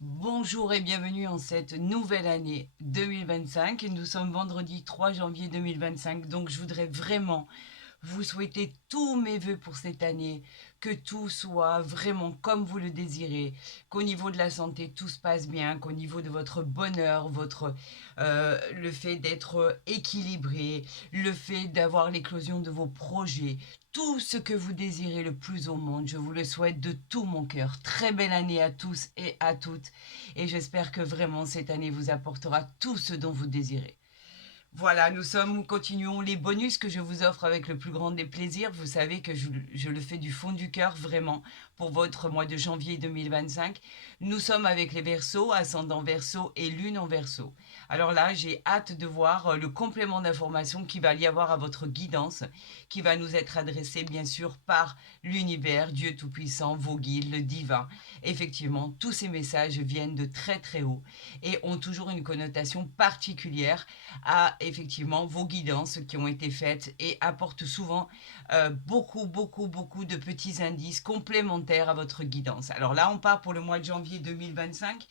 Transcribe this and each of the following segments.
Bonjour et bienvenue en cette nouvelle année 2025. Nous sommes vendredi 3 janvier 2025, donc je voudrais vraiment vous souhaiter tous mes voeux pour cette année, que tout soit vraiment comme vous le désirez, qu'au niveau de la santé tout se passe bien, qu'au niveau de votre bonheur, le fait d'être équilibré, le fait d'avoir l'éclosion de vos projets, tout ce que vous désirez le plus au monde, je vous le souhaite de tout mon cœur. Très belle année à tous et à toutes, et j'espère que vraiment cette année vous apportera tout ce dont vous désirez. Voilà, continuons les bonus que je vous offre avec le plus grand des plaisirs. Vous savez que je le fais du fond du cœur, vraiment, pour votre mois de janvier 2025. Nous sommes avec les Verseaux, ascendant Verseau et Lune en Verseau. Alors là, j'ai hâte de voir le complément d'information qui va y avoir à votre guidance, qui va nous être adressé, bien sûr, par l'univers, Dieu Tout-Puissant, vos guides, le divin. Effectivement, tous ces messages viennent de très très haut et ont toujours une connotation particulière à effectivement vos guidances qui ont été faites et apportent souvent beaucoup de petits indices complémentaires à votre guidance. Alors là, on part pour le mois de janvier 2025.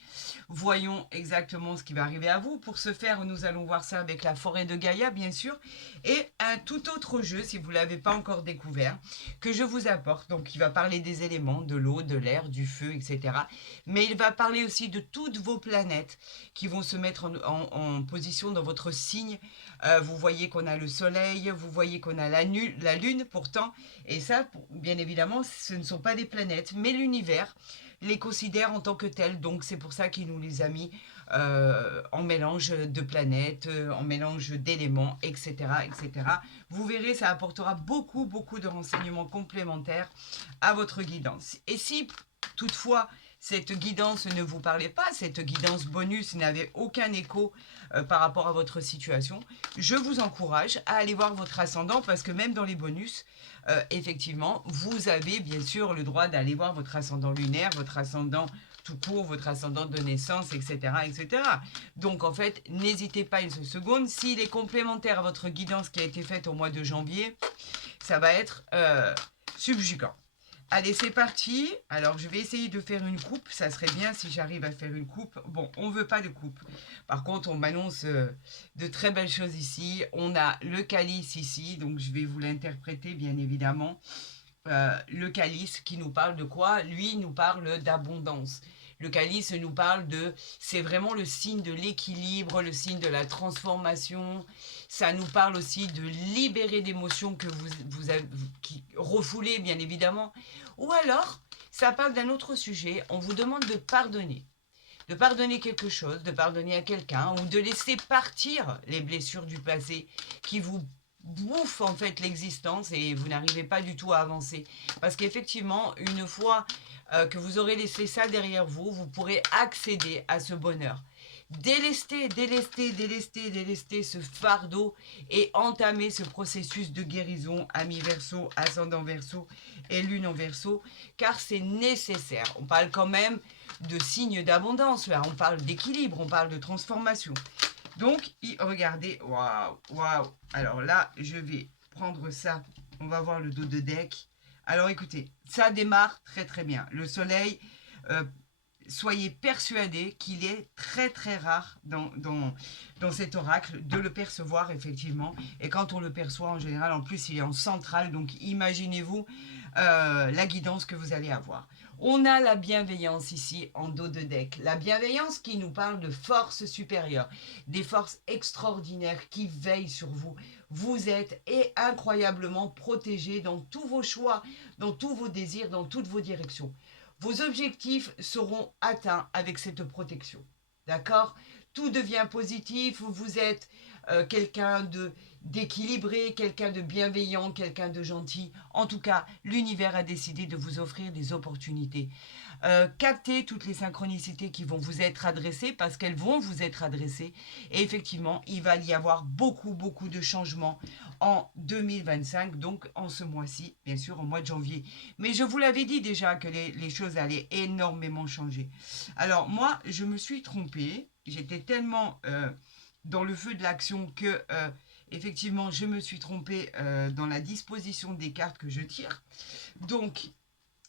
Voyons exactement ce qui va arriver à vous. Pour ce faire, nous allons voir ça avec la forêt de Gaïa, bien sûr, et un tout autre jeu, si vous ne l'avez pas encore découvert, que je vous apporte. Donc, il va parler des éléments, de l'eau, de l'air, du feu, etc. Mais il va parler aussi de toutes vos planètes qui vont se mettre en position dans votre signe. Vous voyez qu'on a le soleil, vous voyez qu'on a la lune pourtant, et ça, bien évidemment, ce ne sont pas des planètes, mais l'univers les considère en tant que tels, donc c'est pour ça qu'il nous les a mis en mélange de planètes, en mélange d'éléments, etc., etc. Vous verrez, ça apportera beaucoup de renseignements complémentaires à votre guidance. Et si toutefois cette guidance ne vous parlait pas, cette guidance bonus n'avait aucun écho par rapport à votre situation, je vous encourage à aller voir votre ascendant parce que même dans les bonus, effectivement, vous avez bien sûr le droit d'aller voir votre ascendant lunaire, votre ascendant tout court, votre ascendant de naissance, etc., etc. Donc en fait, n'hésitez pas une seconde. S'il est complémentaire à votre guidance qui a été faite au mois de janvier, ça va être subjugant. Allez, c'est parti. Alors, je vais essayer de faire une coupe. Ça serait bien si j'arrive à faire une coupe. Bon, on ne veut pas de coupe. Par contre, on m'annonce de très belles choses ici. On a le calice ici, donc je vais vous l'interpréter, bien évidemment. Le calice qui nous parle de quoi? Lui nous parle d'abondance. Le calice nous parle de, c'est vraiment le signe de l'équilibre, le signe de la transformation. Ça nous parle aussi de libérer d'émotions que vous avez, qui refoulez bien évidemment. Ou alors, ça parle d'un autre sujet. On vous demande de pardonner quelque chose, de pardonner à quelqu'un ou de laisser partir les blessures du passé qui vous bouffent en fait l'existence et vous n'arrivez pas du tout à avancer. Parce qu'effectivement, une fois que vous aurez laissé ça derrière vous, vous pourrez accéder à ce bonheur. Délester ce fardeau et entamer ce processus de guérison à mi-verso, ascendant verso et lune en verso, car c'est nécessaire. On parle quand même de signes d'abondance, là, on parle d'équilibre, on parle de transformation. Donc, regardez, waouh. Alors là, je vais prendre ça, on va voir le dos de deck. Alors écoutez, ça démarre très bien. Le soleil, euh, soyez persuadés qu'il est très rare dans cet oracle de le percevoir effectivement. Et quand on le perçoit en général, en plus il est en centrale, donc imaginez-vous la guidance que vous allez avoir. On a la bienveillance ici en dos de deck. La bienveillance qui nous parle de forces supérieures, des forces extraordinaires qui veillent sur vous. Vous êtes incroyablement protégés dans tous vos choix, dans tous vos désirs, dans toutes vos directions. Vos objectifs seront atteints avec cette protection. D'accord? Tout devient positif, vous êtes quelqu'un d'équilibré, quelqu'un de bienveillant, quelqu'un de gentil. En tout cas, l'univers a décidé de vous offrir des opportunités. Captez toutes les synchronicités qui vont vous être adressées parce qu'elles vont vous être adressées. Et effectivement, il va y avoir beaucoup de changements en 2025, donc en ce mois-ci, bien sûr, au mois de janvier. Mais je vous l'avais dit déjà que les choses allaient énormément changer. Alors moi, je me suis trompée. J'étais tellement dans le feu de l'action que effectivement, je me suis trompée dans la disposition des cartes que je tire. Donc,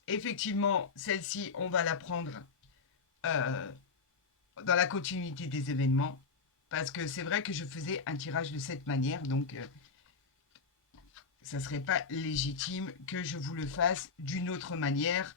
effectivement, celle-ci, on va la prendre dans la continuité des événements, parce que c'est vrai que je faisais un tirage de cette manière, donc ça ne serait pas légitime que je vous le fasse d'une autre manière.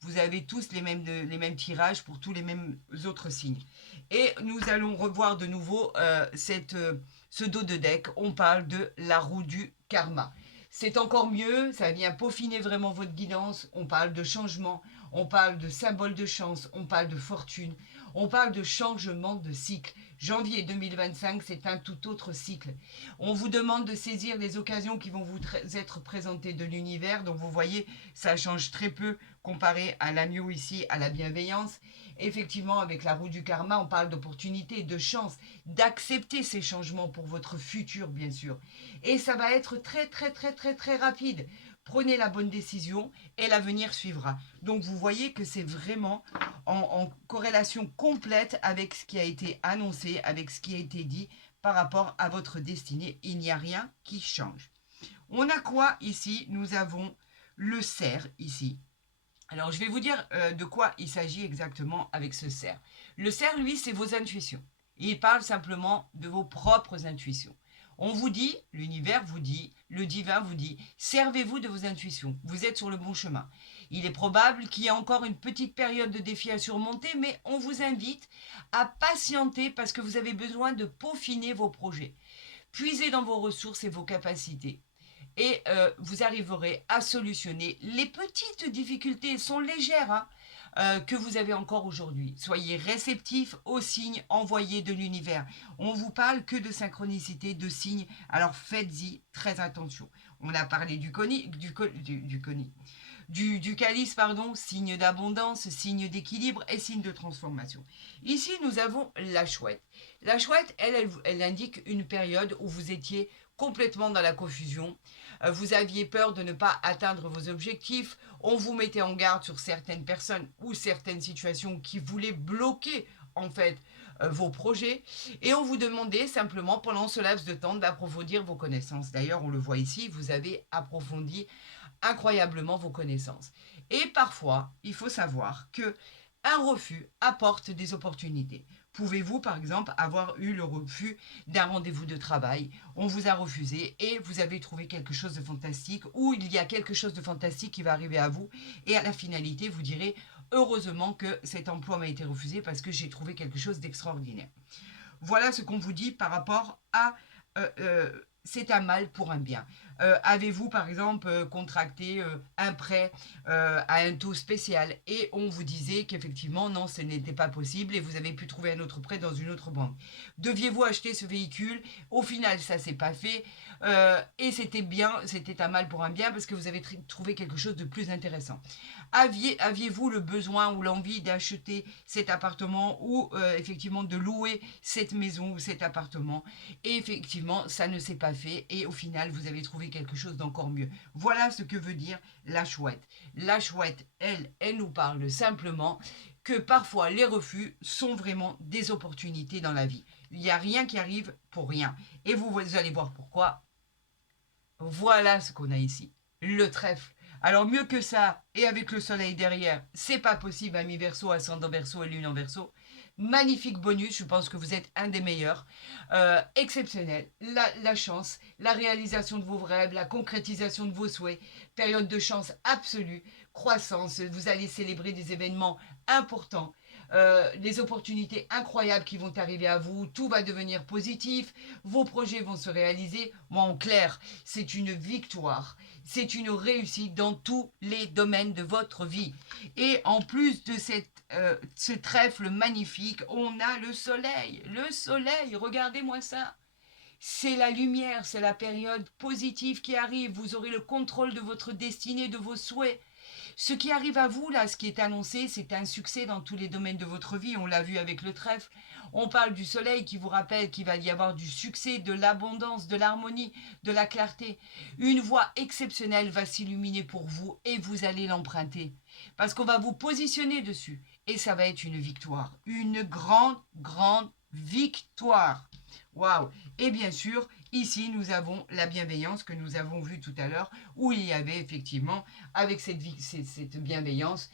Vous avez tous les mêmes tirages pour tous les mêmes autres signes. Et nous allons revoir de nouveau ce dos de deck. On parle de la roue du karma. C'est encore mieux, ça vient peaufiner vraiment votre guidance. On parle de changement, on parle de symbole de chance, on parle de fortune, on parle de changement de cycle. Janvier 2025, c'est un tout autre cycle. On vous demande de saisir les occasions qui vont vous être présentées de l'univers. Donc vous voyez, ça change très peu comparé à l'agneau ici, à la bienveillance. Effectivement, avec la roue du karma, on parle d'opportunité, de chance, d'accepter ces changements pour votre futur, bien sûr. Et ça va être très, très, très, très, très rapide. Prenez la bonne décision et l'avenir suivra. Donc vous voyez que c'est vraiment en corrélation complète avec ce qui a été annoncé, avec ce qui a été dit par rapport à votre destinée. Il n'y a rien qui change. On a quoi ici? Nous avons le cerf ici. Alors, je vais vous dire de quoi il s'agit exactement avec ce cerf. Le cerf, lui, c'est vos intuitions. Il parle simplement de vos propres intuitions. On vous dit, l'univers vous dit, le divin vous dit, servez-vous de vos intuitions. Vous êtes sur le bon chemin. Il est probable qu'il y ait encore une petite période de défi à surmonter, mais on vous invite à patienter parce que vous avez besoin de peaufiner vos projets. Puisez dans vos ressources et vos capacités et vous arriverez à solutionner les petites difficultés, sont légères, que vous avez encore aujourd'hui. Soyez réceptifs aux signes envoyés de l'univers. On vous parle que de synchronicité, de signes, alors faites-y très attention. On a parlé du calice, pardon, signe d'abondance, signe d'équilibre et signe de transformation. Ici, nous avons la chouette. La chouette, elle indique une période où vous étiez complètement dans la confusion. Vous aviez peur de ne pas atteindre vos objectifs. On vous mettait en garde sur certaines personnes ou certaines situations qui voulaient bloquer en fait vos projets et on vous demandait simplement pendant ce laps de temps d'approfondir vos connaissances. D'ailleurs, on le voit ici, vous avez approfondi incroyablement vos connaissances. Et parfois, il faut savoir que un refus apporte des opportunités. Pouvez-vous, par exemple, avoir eu le refus d'un rendez-vous de travail? On vous a refusé et vous avez trouvé quelque chose de fantastique ou il y a quelque chose de fantastique qui va arriver à vous et à la finalité, vous direz heureusement que cet emploi m'a été refusé parce que j'ai trouvé quelque chose d'extraordinaire. Voilà ce qu'on vous dit par rapport à c'est un mal pour un bien. Avez-vous par exemple contracté un prêt à un taux spécial et on vous disait qu'effectivement non, ce n'était pas possible et vous avez pu trouver un autre prêt dans une autre banque. Deviez-vous acheter ce véhicule? Au final, ça s'est pas fait et c'était bien, c'était un mal pour un bien parce que vous avez trouvé quelque chose de plus intéressant. Aviez-vous le besoin ou l'envie d'acheter cet appartement ou effectivement de louer cette maison ou cet appartement? Et effectivement, ça ne s'est pas fait et au final, vous avez trouvé quelque chose d'encore mieux. Voilà ce que veut dire la chouette. La chouette, elle nous parle simplement que parfois les refus sont vraiment des opportunités dans la vie. Il n'y a rien qui arrive pour rien. Et vous allez voir pourquoi. Voilà ce qu'on a ici. Le trèfle. Alors mieux que ça, et avec le soleil derrière, c'est pas possible, ami Verseau, ascendant Verseau et lune en Verseau. Magnifique bonus, je pense que vous êtes un des meilleurs. Exceptionnel, la chance, la réalisation de vos rêves, la concrétisation de vos souhaits, période de chance absolue, croissance, vous allez célébrer des événements importants. Les opportunités incroyables qui vont arriver à vous, tout va devenir positif, vos projets vont se réaliser. Moi, en clair, c'est une victoire, c'est une réussite dans tous les domaines de votre vie. Et en plus de ce trèfle magnifique, on a le soleil. Le soleil, regardez-moi ça. C'est la lumière, c'est la période positive qui arrive. Vous aurez le contrôle de votre destinée, de vos souhaits. Ce qui arrive à vous, là, ce qui est annoncé, c'est un succès dans tous les domaines de votre vie. On l'a vu avec le trèfle. On parle du soleil qui vous rappelle qu'il va y avoir du succès, de l'abondance, de l'harmonie, de la clarté. Une voie exceptionnelle va s'illuminer pour vous et vous allez l'emprunter. Parce qu'on va vous positionner dessus. Et ça va être une victoire. Une grande, grande victoire. Waouh! Et bien sûr, ici, nous avons la bienveillance que nous avons vue tout à l'heure, où il y avait effectivement, avec cette bienveillance,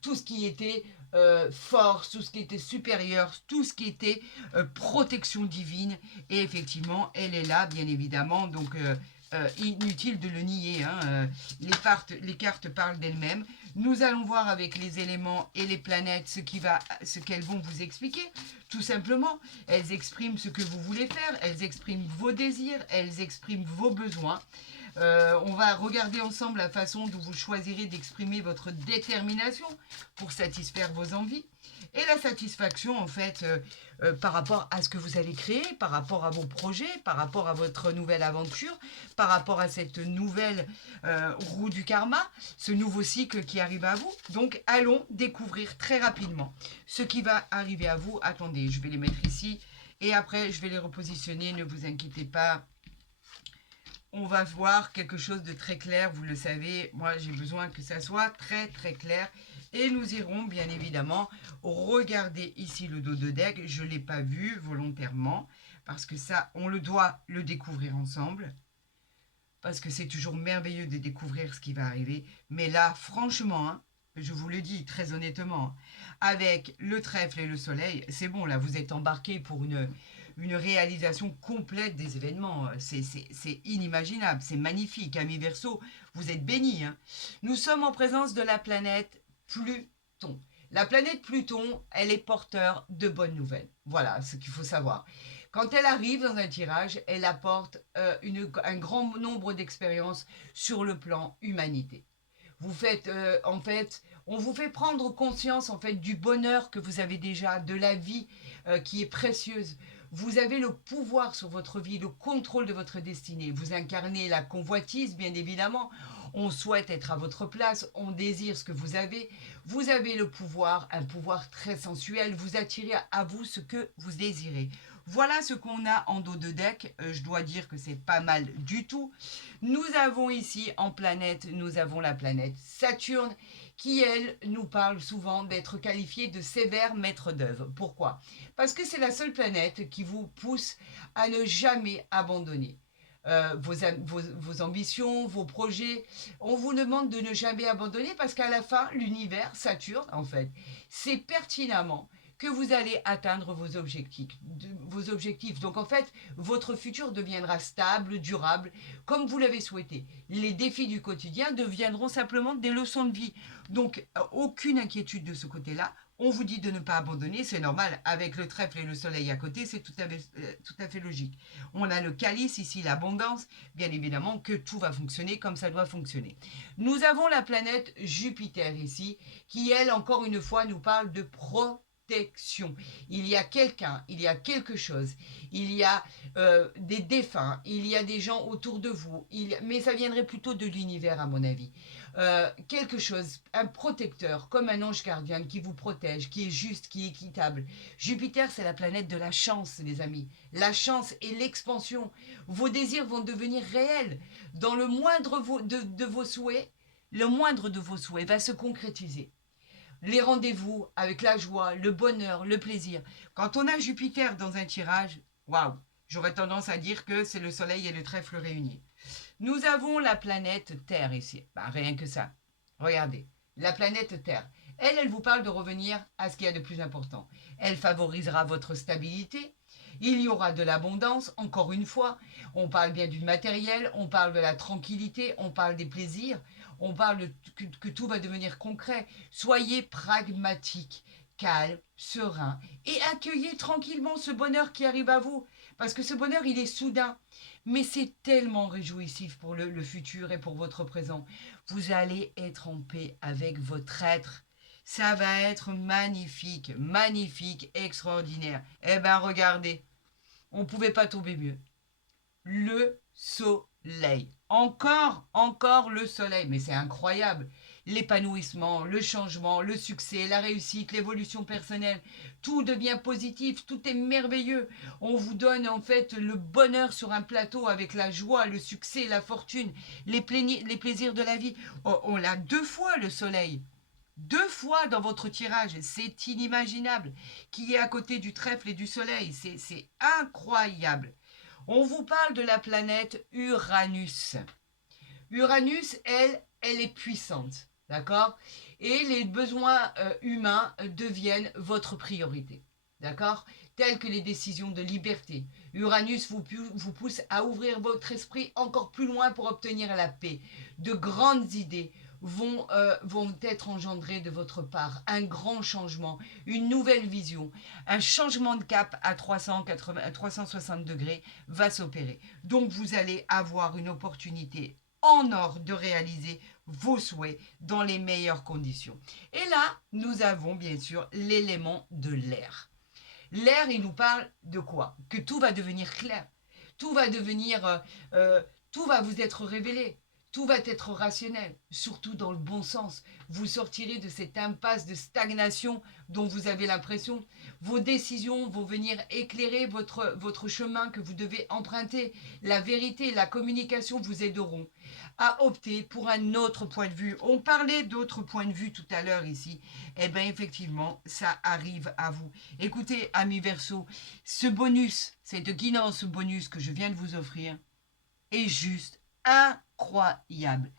tout ce qui était force, tout ce qui était supérieur, tout ce qui était protection divine. Et effectivement, elle est là, bien évidemment. Donc, inutile de le nier. Hein, les cartes parlent d'elles-mêmes. Nous allons voir avec les éléments et les planètes ce qu'elles vont vous expliquer. Tout simplement, elles expriment ce que vous voulez faire, elles expriment vos désirs, elles expriment vos besoins. On va regarder ensemble la façon dont vous choisirez d'exprimer votre détermination pour satisfaire vos envies et la satisfaction en fait par rapport à ce que vous allez créer, par rapport à vos projets, par rapport à votre nouvelle aventure, par rapport à cette nouvelle roue du karma, ce nouveau cycle qui arrive à vous. Donc allons découvrir très rapidement ce qui va arriver à vous. Attendez, je vais les mettre ici et après je vais les repositionner, ne vous inquiétez pas. On va voir quelque chose de très clair, vous le savez, moi j'ai besoin que ça soit très très clair. Et nous irons bien évidemment regarder ici le dos de deck, je ne l'ai pas vu volontairement, parce que ça, on le doit le découvrir ensemble. Parce que c'est toujours merveilleux de découvrir ce qui va arriver. Mais là, franchement, hein, je vous le dis très honnêtement, avec le trèfle et le soleil, c'est bon, là, vous êtes embarqué pour une réalisation complète des événements. C'est inimaginable, c'est magnifique. Amis Verseau, vous êtes bénis. Hein. Nous sommes en présence de la planète Pluton. La planète Pluton, elle est porteur de bonnes nouvelles. Voilà ce qu'il faut savoir. Quand elle arrive dans un tirage, elle apporte un grand nombre d'expériences sur le plan humanité. Vous faites, en fait, on vous fait prendre conscience en fait du bonheur que vous avez déjà, de la vie qui est précieuse. Vous avez le pouvoir sur votre vie, le contrôle de votre destinée. Vous incarnez la convoitise, bien évidemment. On souhaite être à votre place, on désire ce que vous avez. Vous avez le pouvoir, un pouvoir très sensuel. Vous attirez à vous ce que vous désirez. Voilà ce qu'on a en dos de deck. Je dois dire que c'est pas mal du tout. Nous avons ici en planète, nous avons la planète Saturne qui, elle, nous parle souvent d'être qualifiée de sévère maître d'œuvre. Pourquoi? Parce que c'est la seule planète qui vous pousse à ne jamais abandonner. Vos ambitions, vos projets, on vous demande de ne jamais abandonner parce qu'à la fin, l'univers, Saturne, en fait, c'est pertinemment que vous allez atteindre vos objectifs. Donc en fait, votre futur deviendra stable, durable, comme vous l'avez souhaité. Les défis du quotidien deviendront simplement des leçons de vie. Donc aucune inquiétude de ce côté-là. On vous dit de ne pas abandonner, c'est normal, avec le trèfle et le soleil à côté, c'est tout à fait logique. On a le calice ici, l'abondance, bien évidemment que tout va fonctionner comme ça doit fonctionner. Nous avons la planète Jupiter ici, qui elle, encore une fois, nous parle de protection. Il y a quelqu'un, il y a quelque chose, il y a des défunts, il y a des gens autour de vous, mais ça viendrait plutôt de l'univers à mon avis. Quelque chose, un protecteur, comme un ange gardien qui vous protège, qui est juste, qui est équitable. Jupiter, c'est la planète de la chance, les amis. La chance et l'expansion. Vos désirs vont devenir réels. Dans le moindre de vos souhaits, le moindre de vos souhaits va se concrétiser. Les rendez-vous avec la joie, le bonheur, le plaisir. Quand on a Jupiter dans un tirage, waouh, j'aurais tendance à dire que c'est le soleil et le trèfle réunis. Nous avons la planète Terre ici. Bah, rien que ça. Regardez, la planète Terre. Elle vous parle de revenir à ce qu'il y a de plus important. Elle favorisera votre stabilité. Il y aura de l'abondance, encore une fois. On parle bien du matériel, on parle de la tranquillité, on parle des plaisirs, on parle que tout va devenir concret. Soyez pragmatique, calme, serein et accueillez tranquillement ce bonheur qui arrive à vous. Parce que ce bonheur, il est soudain. Mais c'est tellement réjouissif pour le futur et pour votre présent. Vous allez être en paix avec votre être. Ça va être magnifique, magnifique, extraordinaire. Eh bien, regardez, on ne pouvait pas tomber mieux. Le soleil. Encore le soleil. Mais c'est incroyable. L'épanouissement, le changement, le succès, la réussite, l'évolution personnelle, tout devient positif, tout est merveilleux. On vous donne en fait le bonheur sur un plateau avec la joie, le succès, la fortune, les plaisirs de la vie. On l'a 2 fois le soleil. 2 fois dans votre tirage, c'est inimaginable. Qui est à côté du trèfle et du soleil, c'est incroyable. On vous parle de la planète Uranus. Uranus, elle est puissante. D'accord? et les besoins humains deviennent votre priorité. D'accord? Telles que les décisions de liberté. Uranus vous pousse à ouvrir votre esprit encore plus loin pour obtenir la paix. De grandes idées vont être engendrées de votre part. Un grand changement, une nouvelle vision, un changement de cap à 360 degrés va s'opérer. Donc vous allez avoir une opportunité en or de réaliser vos souhaits dans les meilleures conditions. Et là, nous avons bien sûr l'élément de l'air. L'air, il nous parle de quoi? Que tout va devenir clair. Tout va devenir... tout va vous être révélé. Tout va être rationnel, surtout dans le bon sens. Vous sortirez de cette impasse de stagnation dont vous avez l'impression. Vos décisions vont venir éclairer votre chemin que vous devez emprunter. La vérité, la communication vous aideront à opter pour un autre point de vue. On parlait d'autres points de vue tout à l'heure ici. Eh bien, effectivement, ça arrive à vous. Écoutez, amis Verseau, ce bonus, cette guidance bonus que je viens de vous offrir est juste incroyable.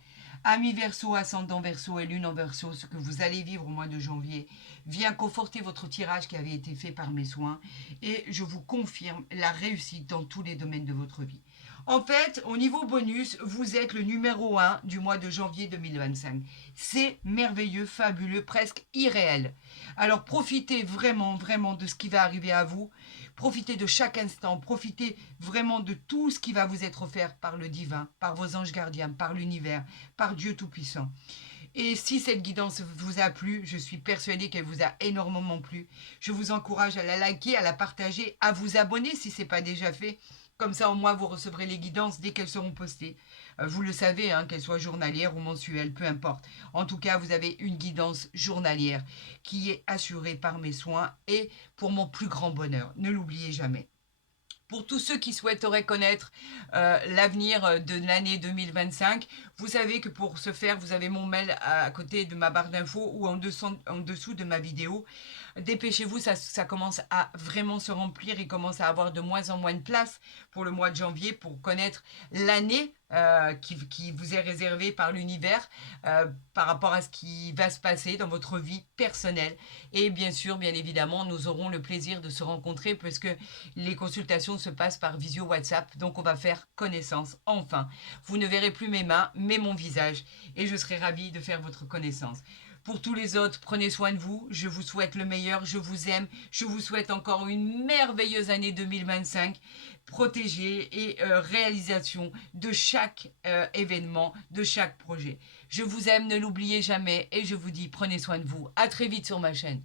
Amis Verseau, ascendant Verseau et lune en Verseau, ce que vous allez vivre au mois de janvier vient conforter votre tirage qui avait été fait par mes soins et je vous confirme la réussite dans tous les domaines de votre vie. En fait, au niveau bonus, vous êtes le numéro 1 du mois de janvier 2025. C'est merveilleux, fabuleux, presque irréel. Alors profitez vraiment, vraiment de ce qui va arriver à vous. Profitez de chaque instant, profitez vraiment de tout ce qui va vous être offert par le divin, par vos anges gardiens, par l'univers, par Dieu Tout-Puissant. Et si cette guidance vous a plu, je suis persuadée qu'elle vous a énormément plu. Je vous encourage à la liker, à la partager, à vous abonner si ce n'est pas déjà fait. Comme ça, au moins, vous recevrez les guidances dès qu'elles seront postées. Vous le savez, hein, qu'elles soient journalières ou mensuelles, peu importe. En tout cas, vous avez une guidance journalière qui est assurée par mes soins et pour mon plus grand bonheur. Ne l'oubliez jamais. Pour tous ceux qui souhaiteraient connaître l'avenir de l'année 2025, vous savez que pour ce faire, vous avez mon mail à côté de ma barre d'infos ou en dessous de ma vidéo. Dépêchez-vous, ça commence à vraiment se remplir et commence à avoir de moins en moins de place pour le mois de janvier pour connaître l'année qui vous est réservée par l'univers par rapport à ce qui va se passer dans votre vie personnelle. Et bien sûr, bien évidemment, nous aurons le plaisir de se rencontrer puisque les consultations se passent par visio WhatsApp. Donc, on va faire connaissance enfin. Vous ne verrez plus mes mains, mais mon visage. Et je serai ravie de faire votre connaissance. Pour tous les autres, prenez soin de vous. Je vous souhaite le meilleur. Je vous aime. Je vous souhaite encore une merveilleuse année 2025. Protégée et réalisation de chaque événement, de chaque projet. Je vous aime, ne l'oubliez jamais. Et je vous dis, prenez soin de vous. À très vite sur ma chaîne.